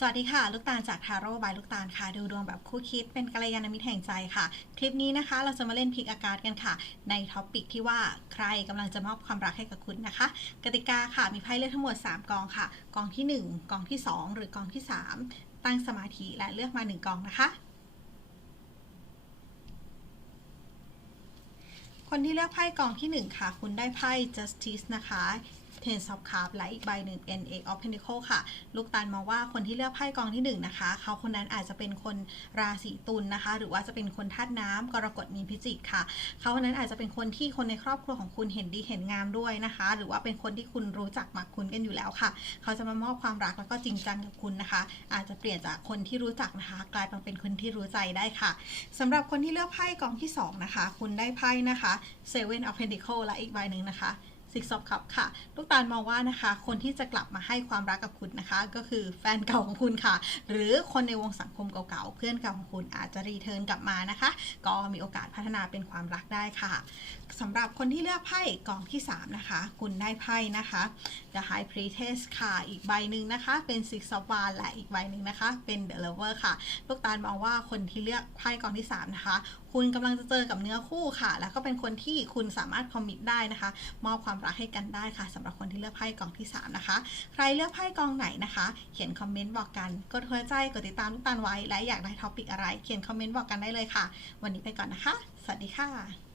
สวัสดีค่ะ ลูกตาลจากทาโร่บายลูกตาลค่ะ ดูดวงแบบคู่คิดเป็นกัลยาณมิตรแห่งใจค่ะ คลิปนี้นะคะ เราจะมาเล่นพิกอากาศกันค่ะ ในท็อปิกที่ว่าใครกำลังจะมอบความรักให้กับคุณนะคะ กติกาค่ะ มีไพ่เลือกทั้งหมด 3 กองค่ะ กองที่ 1 กองที่ 2 หรือกองที่ 3 ตั้งสมาธิและเลือกมา 1 กองนะคะ คนที่เลือกไพ่กองที่ 1 ค่ะ คุณได้ไพ่ justice นะคะ ten of cups และอีกใบหนึ่ง n eight of pentacle ค่ะ ลูกตาลมองว่าคนที่เลือกไพ่กองที่1นะคะ เขาคนนั้นอาจจะเป็นคนราศีตุลนะคะ หรือว่าจะเป็นคนธาตุน้ำกรกฎมีพิจิกค่ะ เขาคนนั้นอาจจะเป็นคนที่คนในครอบครัวของคุณเห็นดีเห็นงามด้วยนะคะ หรือว่าเป็นคนที่คุณรู้จักมักคุ้นกันอยู่แล้วค่ะ เขาจะมามอบความรักแล้วก็จริงจังกับคุณนะคะ อาจจะเปลี่ยนจากคนที่รู้จักนะคะ กลายมาเป็นคนที่รู้ใจได้ค่ะสำหรับคนที่เลือกไพ่กองที่สองนะคะ คุณได้ไพ่นะคะ seven of pentacle และอีกใบหนึ่งนะคะ Six of Cup ค่ะ ลูกตาลมองว่านะคะ คนที่จะกลับมาให้ความรักกับคุณนะคะ ก็คือแฟนเก่าของคุณค่ะ หรือคนในวงสังคมเก่าๆ เพื่อนเก่าของคุณอาจจะรีเทิร์นกลับมานะคะ ก็มีโอกาสพัฒนาเป็นความรักได้ค่ะสำหรับคนที่เลือกไพ่กองที่ 3 นะคะ คุณได้ไพ่นะคะ The High Priestess ค่ะ อีกใบหนึ่งนะคะ เป็น Six of Wands และอีกใบหนึ่งนะคะ เป็น The Lover ค่ะ ลูกตาลมองว่าคนที่เลือกไพ่กองที่ 3 นะคะ คุณกำลังจะเจอกับเนื้อคู่ค่ะ แล้วก็เป็นคนที่คุณสามารถคอมมิตได้นะคะ มอบความรักให้กันได้ค่ะสำหรับคนที่เลือกไพ่กองที่ 3 นะคะ ใครเลือกไพ่กองไหนนะคะ เขียนคอมเมนต์บอกกัน กดหัวใจ กดติดตามลูกตาลไว้ และอยากได้ท็อปิกอะไร เขียนคอมเมนต์บอกกันได้เลยค่ะ วันนี้ไปก่อนนะคะ สวัสดีค่ะ